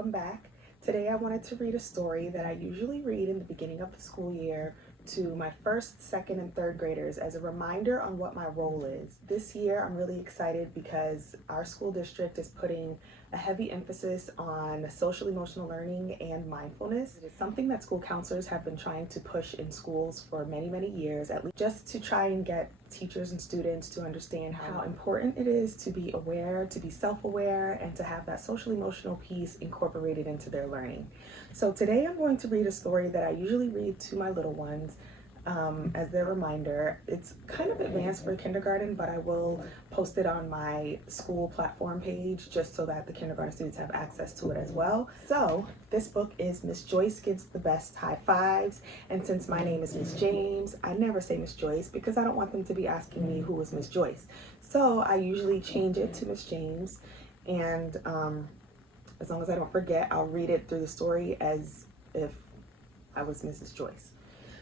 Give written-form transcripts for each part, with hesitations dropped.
welcome back. Today I wanted to read a story that I usually read in the beginning of the school year to my first, second, and third graders as a reminder on what my role is. This year I'm really excited because our school district is putting a heavy emphasis on social emotional learning and mindfulness. It is something that school counselors have been trying to push in schools for many years, at least just to try and get teachers and students to understand how important it is to be aware, to be self-aware, and to have that social emotional piece incorporated into their learning. So today I'm going to read a story that I usually read to my little ones as their reminder. It's kind of advanced for kindergarten, but I will post it on my school platform page just so that the kindergarten students have access to it as well. So this book is Miss Joyce Gives the Best High Fives, and since my name is Miss James, I never say Miss Joyce because I don't want them to be asking me who was Miss Joyce. So I usually change it to Miss James, and as long as I don't forget, I'll read it through the story as if I was Mrs. Joyce.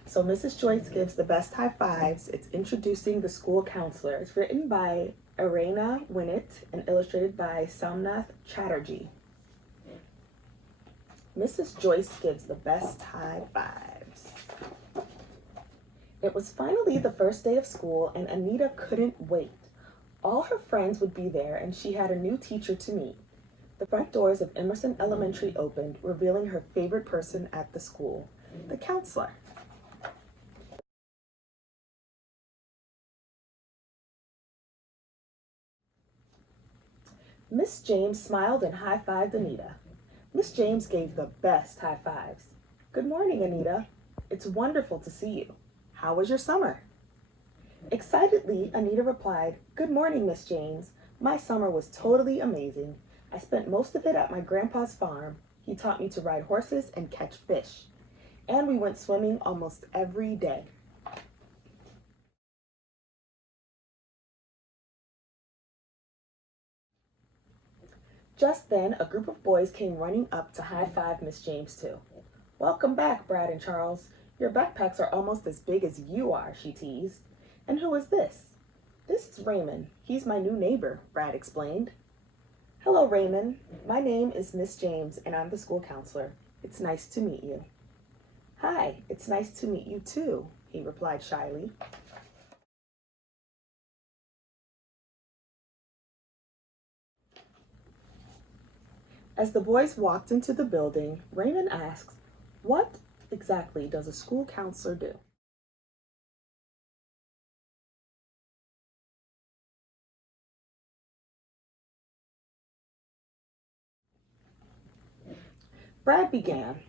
So Mrs. Joyce Gives the Best High Fives. It's introducing the school counselor. It's written by Erainna, Winnett, and illustrated by Somnath, Chatterjee. Mrs. Joyce gives the best high fives. It was finally the first day of school, and Anita couldn't wait. All her friends would be there, and she had a new teacher to meet. The front doors of Emerson Elementary opened, revealing her favorite person at the school, the counselor. Miss James smiled and high-fived Anita. Miss James gave the best high fives. Good morning, Anita. It's wonderful to see you. How was your summer? Excitedly, Anita replied, Good morning, Miss James. My summer was totally amazing. I spent most of it at my grandpa's farm. He taught me to ride horses and catch fish. And we went swimming almost every day. Just then, a group of boys came running up to high-five Miss James too. Welcome back, Brad and Charles. Your backpacks are almost as big as you are, she teased. And who is this? This is Raymond. He's my new neighbor, Brad explained. Hello, Raymond. My name is Miss James, and I'm the school counselor. It's nice to meet you. Hi, it's nice to meet you too, he replied shyly. As the boys walked into the building, Raymond asked, What exactly does a school counselor do? Brad began,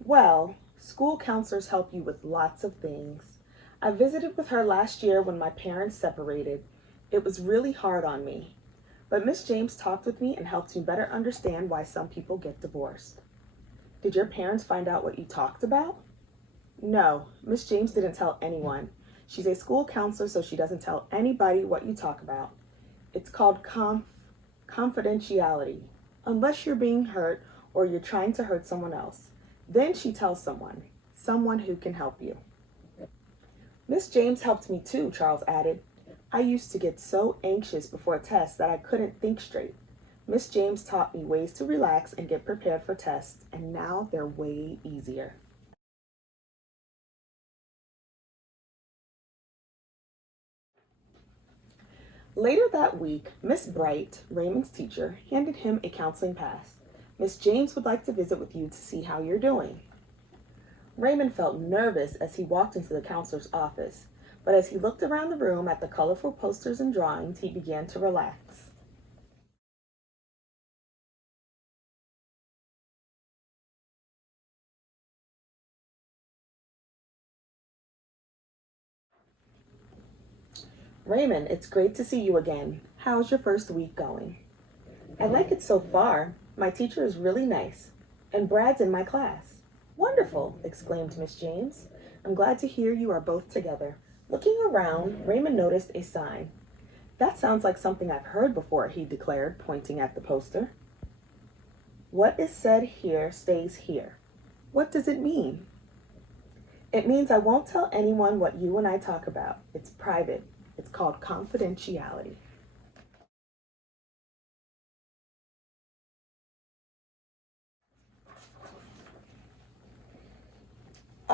Well, school counselors help you with lots of things. I visited with her last year when my parents separated. It was really hard on me. But Miss James talked with me and helped me better understand why some people get divorced. Did your parents find out what you talked about? No, Miss James didn't tell anyone. She's a school counselor, so she doesn't tell anybody what you talk about. It's called confidentiality, unless you're being hurt or you're trying to hurt someone else. Then she tells someone who can help you. Miss James helped me too, Charles added. I used to get so anxious before tests that I couldn't think straight. Miss James taught me ways to relax and get prepared for tests, and now they're way easier. Later that week, Miss Bright, Raymond's teacher, handed him a counseling pass. Miss James would like to visit with you to see how you're doing. Raymond felt nervous as he walked into the counselor's office, but as he looked around the room at the colorful posters and drawings, he began to relax. Raymond, it's great to see you again. How's your first week going? I like it so far. My teacher is really nice. And Brad's in my class. Wonderful, exclaimed Miss James. I'm glad to hear you are both together. Looking around, Raymond noticed a sign. That sounds like something I've heard before, he declared, pointing at the poster. What is said here stays here. What does it mean? It means I won't tell anyone what you and I talk about. It's private. It's called confidentiality.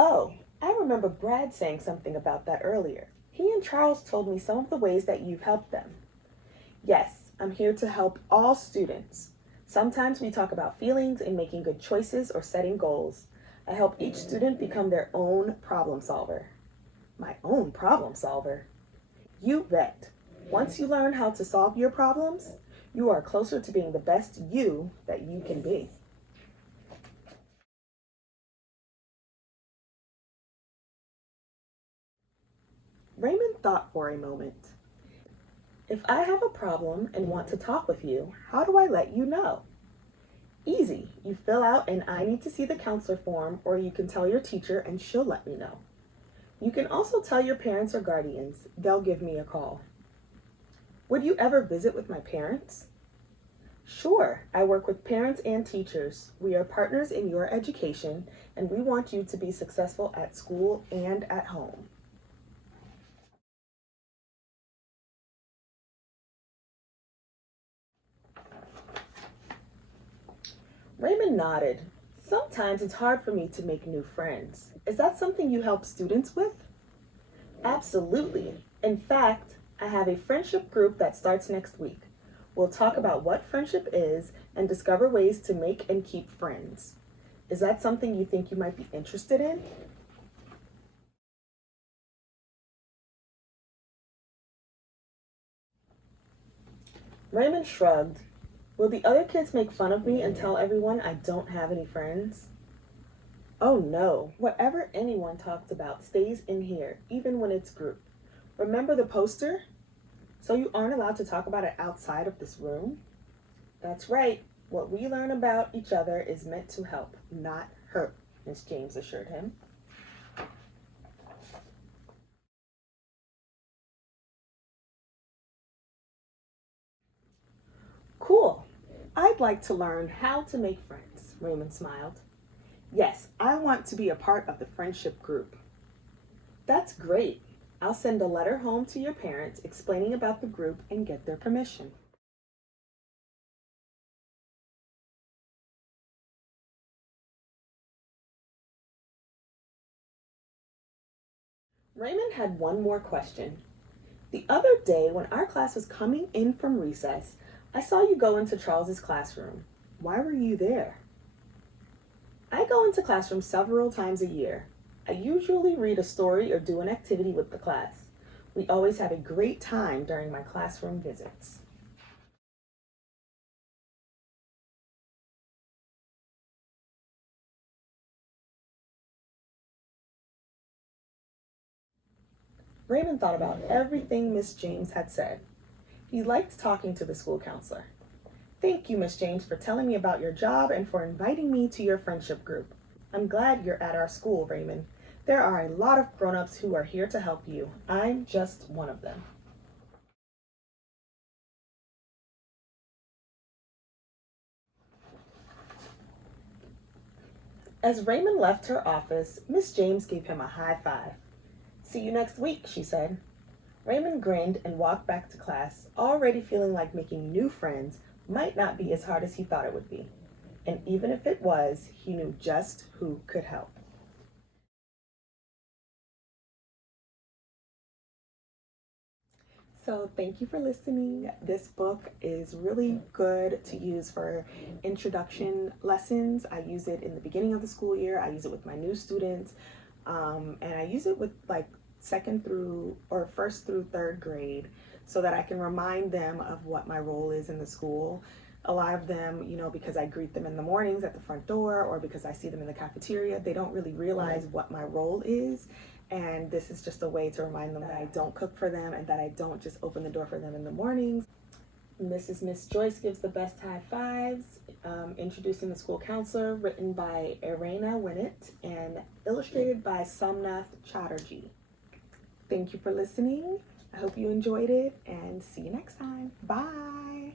Oh, I remember Brad saying something about that earlier. He and Charles told me some of the ways that you've helped them. Yes, I'm here to help all students. Sometimes we talk about feelings and making good choices or setting goals. I help each student become their own problem solver. My own problem solver? You bet. Once you learn how to solve your problems, you are closer to being the best you that you can be. Raymond thought for a moment. If I have a problem and want to talk with you, how do I let you know? Easy. You fill out an I need to see the counselor form, or you can tell your teacher and she'll let me know. You can also tell your parents or guardians. They'll give me a call. Would you ever visit with my parents? Sure. I work with parents and teachers. We are partners in your education, and we want you to be successful at school and at home. Raymond nodded. Sometimes it's hard for me to make new friends. Is that something you help students with? Absolutely. In fact, I have a friendship group that starts next week. We'll talk about what friendship is and discover ways to make and keep friends. Is that something you think you might be interested in? Raymond shrugged. Will the other kids make fun of me and tell everyone I don't have any friends? Oh no, whatever anyone talks about stays in here, even when it's group. Remember the poster? So you aren't allowed to talk about it outside of this room? That's right. What we learn about each other is meant to help, not hurt, Miss James assured him. Cool. I'd like to learn how to make friends, Raymond smiled. Yes, I want to be a part of the friendship group. That's great. I'll send a letter home to your parents explaining about the group and get their permission. Raymond had one more question. The other day, when our class was coming in from recess, I saw you go into Charles's classroom. Why were you there? I go into classrooms several times a year. I usually read a story or do an activity with the class. We always have a great time during my classroom visits. Raymond thought about everything Miss James had said. He liked talking to the school counselor. Thank you, Miss James, for telling me about your job and for inviting me to your friendship group. I'm glad you're at our school, Raymond. There are a lot of grown-ups who are here to help you. I'm just one of them. As Raymond left her office, Miss James gave him a high five. See you next week, she said. Raymond grinned and walked back to class, already feeling like making new friends might not be as hard as he thought it would be. And even if it was, he knew just who could help. So thank you for listening. This book is really good to use for introduction lessons. I use it in the beginning of the school year. I use it with my new students. And I use it with like second through or first through third grade so that I can remind them of what my role is in the school. A lot of them, because I greet them in the mornings at the front door or because I see them in the cafeteria, they don't really realize what my role is. And this is just a way to remind them that I don't cook for them and that I don't just open the door for them in the mornings. This is Miss Joyce Gives the Best High Fives, introducing the school counselor, written by Erainna, Winnett, and illustrated by Somnath, Chatterjee. Thank you for listening. I hope you enjoyed it and see you next time. Bye.